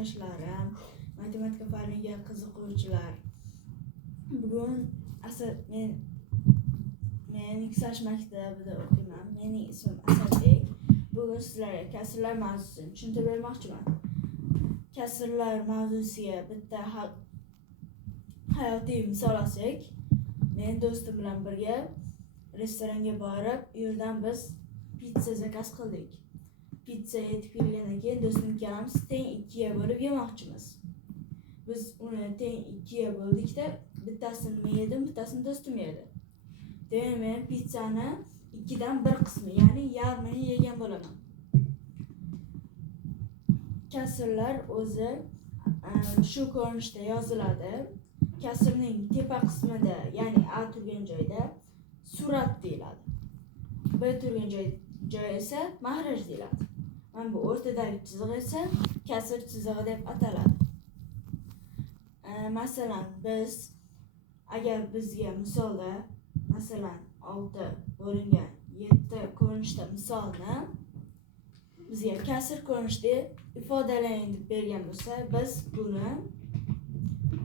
yoshlari, matematika faniga qiziquvchilar. Bugun men yuksak maktabida o'qiyman. Mening ismim Asadbek. Bugun sizlarga kasrlar mavzusini tushuntirib bermoqchiman. Kasrlar mavzusiga bitta hayotiy misol olsak, men do'stim bilan birga restoranga borib, u yerdan biz pitsa zakaz qildik. Pitsa yetib kelgandan keyin do'stim ikkalamiz teng 2ga bo'lib yemoqchimiz. Biz uni teng 2ga bo'ldikda, bittasini men yedim, bittasini do'stim yedi. Demak, men pizzani 2dan 1 qismi, ya'ni yarmini yegan bo'laman. Kasrlar o'zi shu ko'rinishda yoziladi. Kasrning tepa qismida, ya'ni A turgan joyda surat deyiladi. B turgan joy esa mahraj deyiladi. Mana bu o'rtadagi chiziq esa kasr chizig'i deb ataladi. Masalan, biz agar bizga misolda masalan 6 bo'lingan 7 ko'rinishda misolni bizga kasr ko'rinishda ifodalang deb bergan bo'lsa, biz buni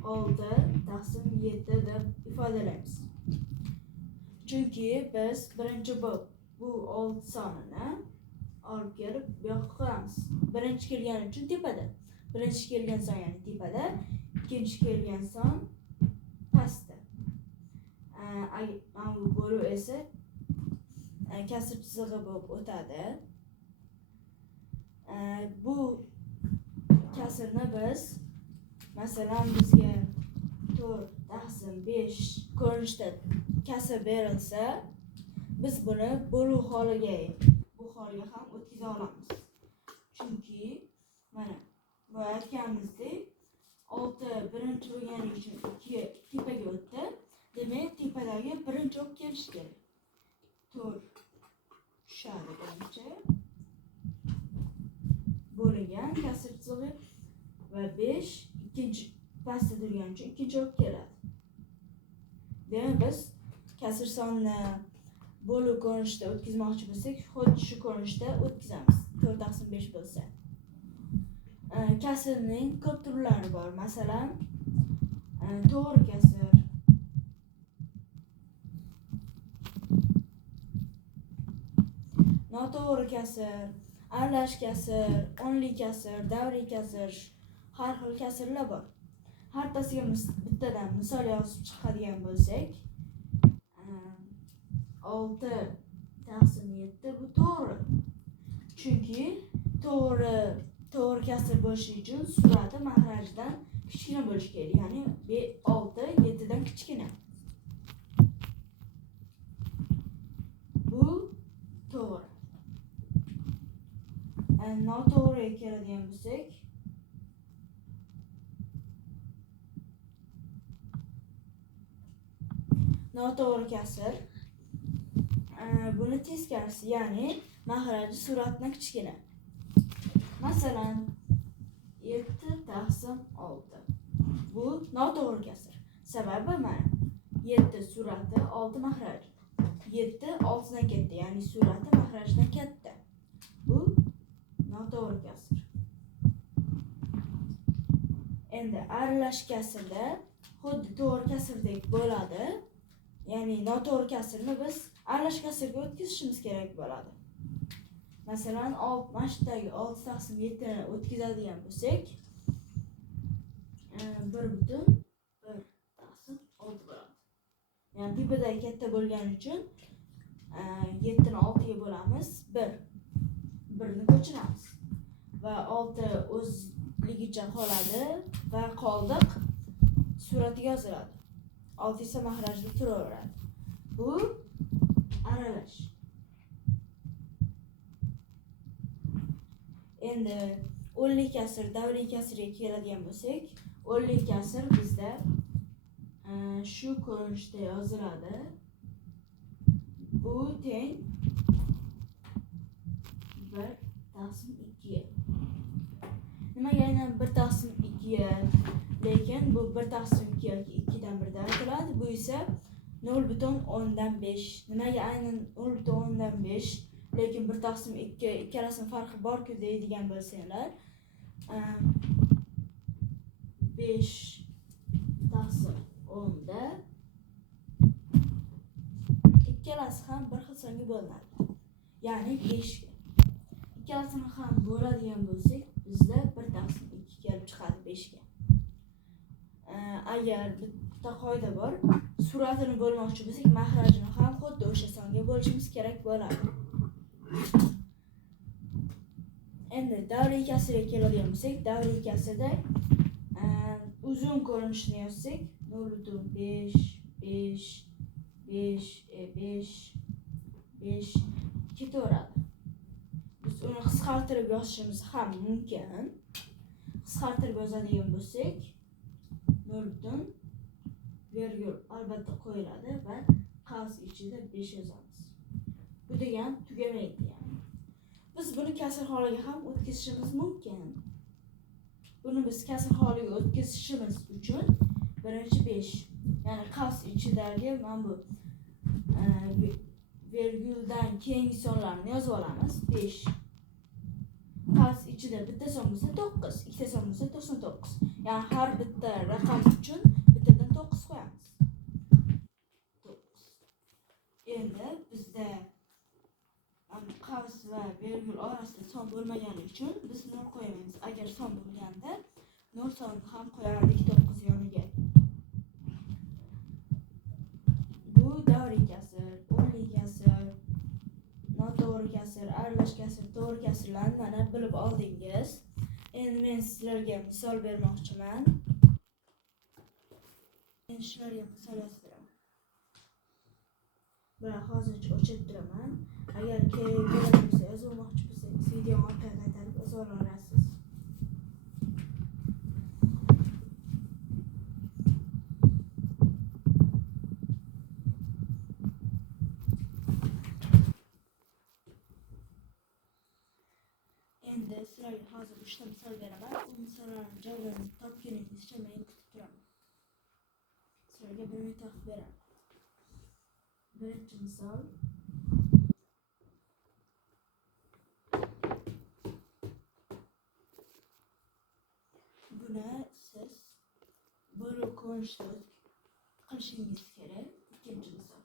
6 taqsim 7 deb ifodalaymiz. Chunki biz birinchi bu 6 sonini olib kelib bu yoqqa qo'yamiz. Birinchi kelgani uchun tepada. Birinchi kelgan son ya'ni tepada, ikkinchi kelgan son pastda. Bu bo'luv esa kasr chizig'i bo'lib o'tadi. Bu kasrni biz masalan bizga 4 taqsim 5 ko'rinishda kasr berilsa, biz buni bo'luv holiga ham o'tkaza olamiz. Chunki mana bu aytganimizdek 6 birinchi bo'lgani uchun 2 tepaga o'tdi. Demak, tepadagi birinchi olib kelish kerak. 4 tushadi birinchi. Bo'lingan kasr chizig'i va 5 ikkinchi pastda turgani uchun ikkinchi olib keladi. Demak, biz kasr sonini bo'luv ko'rinishda o'tkazmoqchi bo'lsak, xuddi shu ko'rinishda o'tkazamiz. 4 taqsim 5 bo'lsa. Kasrning ko'p turlari bor. Masalan, to'g'ri kasr, noto'g'ri kasr, aralash kasr, o'nli kasr, davriy kasr, har xil kasrlar bor. Har birisiga bittadan misol yozib chiqadigan bo'lsak, 6 taqsim 7 bu to'g'ri. Chunki to'g'ri kasr bo'lishi uchun surati mahrajdan kichkina bo'lishi kerak. Ya'ni 6 7dan kichkina. Bu to'g'ri. Noto'g'riga keladigan bo'lsak, noto'g'ri kasr buni teskarisi, ya'ni mahraji suratdan kichkina. Masalan, 7 taqsim 6. Bu noto'g'ri kasr. Sababi mana 7 surati, 6 mahraji. 7 6dan katta, ya'ni surati mahrajdan katta. Bu noto'g'ri kasr. Endi aralash kasrda xuddi to'g'ri kasrdek bo'ladi. Ya'ni noto'g'ri kasrni biz aralash kasrga o'tkazishimiz kerak bo'ladi. Masalan, mana shu yerdagi 6 taqsim 7 ni o'tkazadigan bo'lsak, 1/1 taqsim 6 bo'ladi. Ya'ni tepadagi katta bo'lgani uchun 7 ni 6 ga bo'lamiz, 1 ni ko'chiramiz va 6 o'zligicha qoladi va qoldiq suratiga yoziladi. 6 esa mahrajda turaveradi. Bu aralash. Endi o'nli kasr, davriy kasrga keladigan bo'lsak, o'nli kasr bizda shu ko'rinishda yoziladi. Bu teng 1 taqsim 2 ga. Nimaga aynan 1 taqsim 2 ga? Lekin bu 1 taqsim 2 yoki 2dan 1 dan aytiladi. Bu esa 0,10dan 5. Nimaga aynan 0,10dan 5? Lekin 1 taqsim 2 ikkalasining farqi bor-ku deydigan bo'lsanglar, 5 taqsim 10'da ikkalasi ham bir xil songa bo'linadi. Ya'ni 5 ga. Ikkalasini ham bo'ladigan bo'lsak, bizda 1 taqsim 2 kelib chiqadi 5 ga. Agar bitta qoida bor, suratini bo'lmoqchi bo'lsak, mahrajini ham xuddi o'sha songa bo'lishimiz kerak bo'ladi. Endi davriy kasrga keladigan bo'lsak, davriy kasrda uzun ko'rinishini yozsak, 0.5 5 5 5 ketaveradi. Biz uni qisqartirib yozishimiz ham mumkin. Qisqartirib yozadigan bo'lsak, 0.virgul albatta qo'yiladi va qavs ichida 5 yozamiz. Bu degan tugamaydi yani. Biz buni kasr holiga ham o'tkazishimiz mumkin. Buni biz kasr holiga o'tkazishimiz uchun birinchi 5, ya'ni qavs ichidagi mana bu virguldan keyingi sonlarni yozib olamiz. 5. Qavs ichida bitta son bo'lsa 9, ikkita son bo'lsa 99. Ya'ni har bitta raqam uchun bittadan 9 qo'yamiz. 9. Endi bizda qavs va virgul orasida son bo'lmagani uchun biz 0 qo'ymaymiz. Agar son bo'lganda 0 sonni ham qo'yardik 9 yoniga. Bu davriy kasr, o'nli kasr, noto'g'ri kasr, aralash kasr, to'g'ri kasrlarni mana bilib oldingiz. Endi men sizlarga misol bermoqchiman. Men sizlarga misol yozib beraman. Hozircha o'chirib turaman. Agar kerak bo'lsa yozmoqchi bo'lsangiz video orqali qaytarib yoza olasiz. Endi sizlarga hozir 3 ta misol beraman. Bu misollarning javobini topguningizcha men kutib turaman. Sizlarga bir minut vaqt beraman. Birinchi misol. Buni siz bo'lib ko'rishda qilishingiz kerak. Ikkinchi misol.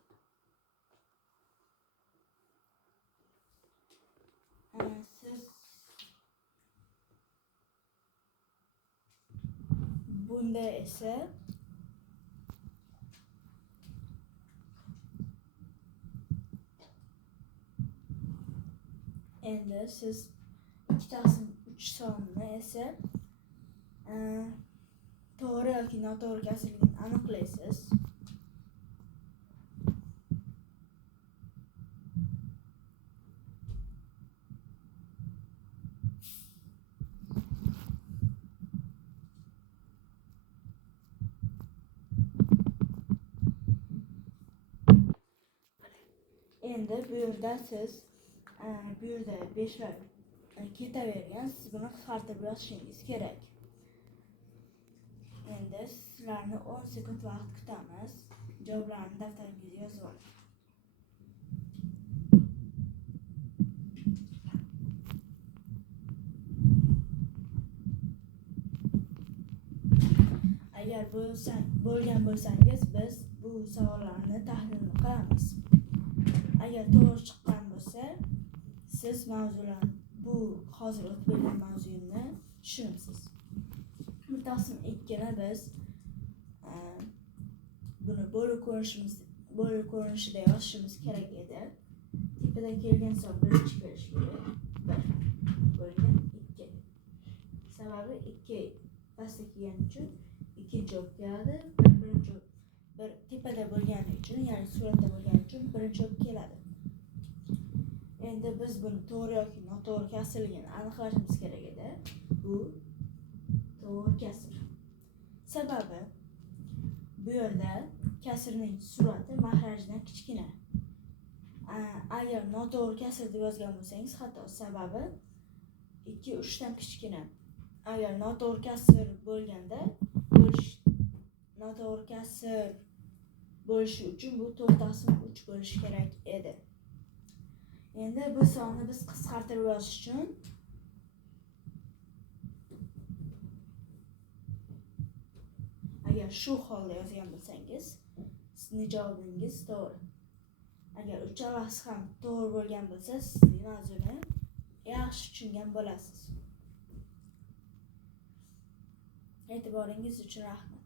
Siz bunda esa endi siz 2 taqsim 3 sonni esa to'g'ri yoki noto'g'ri kasrligini aniqlaysiz. Endi bu yerda siz bu yerda 5lar ketavergan, siz buni qisqartirib yozishingiz kerak. Endi sizlarni 10 sekund vaqt kutamiz. Javoblarni daftaringizga yozib oling. Agar bo'lgan bo'lsangiz, biz bu savollarni tahlil qilamiz. Agar to'g'ri chiqqan bo'lsa, siz mavzularni bu hozir o'tib bergan mavzuni tushunasiz. 1 taqsim 2 ni biz buni bo'lib ko'rinishida yozishimiz kerak edi. Tepada kelgan son birinchi kelish kerak. 1 bo'lgan 2. Sababi 2 pastga kelgani uchun ikkinchi o'p keladi. Birinchi bir tepada bo'lgani uchun, ya'ni suratda bo'lgani uchun birinchi o'p keladi. Endi biz buni to'g'ri yoki noto'g'ri kasrligini aniqlashimiz kerak edi. Bu to'g'ri kasr. Sababi bu yerda kasrning surati mahrajdan kichkina. Agar noto'g'ri kasr deb yozgan bo'lsangiz xato. Sababi 2-3 dan kichkina. Agar noto'g'ri kasr bo'lganda noto'g'ri kasr bo'lishi uchun bu 4/3 bo'lishi kerak edi. Endi bu sonni biz qisqartirib yozish uchun Agar shu holda yozgan bo'lsangiz, sizning javobingiz to'g'ri. Agar uchalasi ham to'g'ri bo'lgan bo'lsa, sizning mavzuni yaxshi tushungan bo'lasiz. E'tiboringiz uchun rahmat.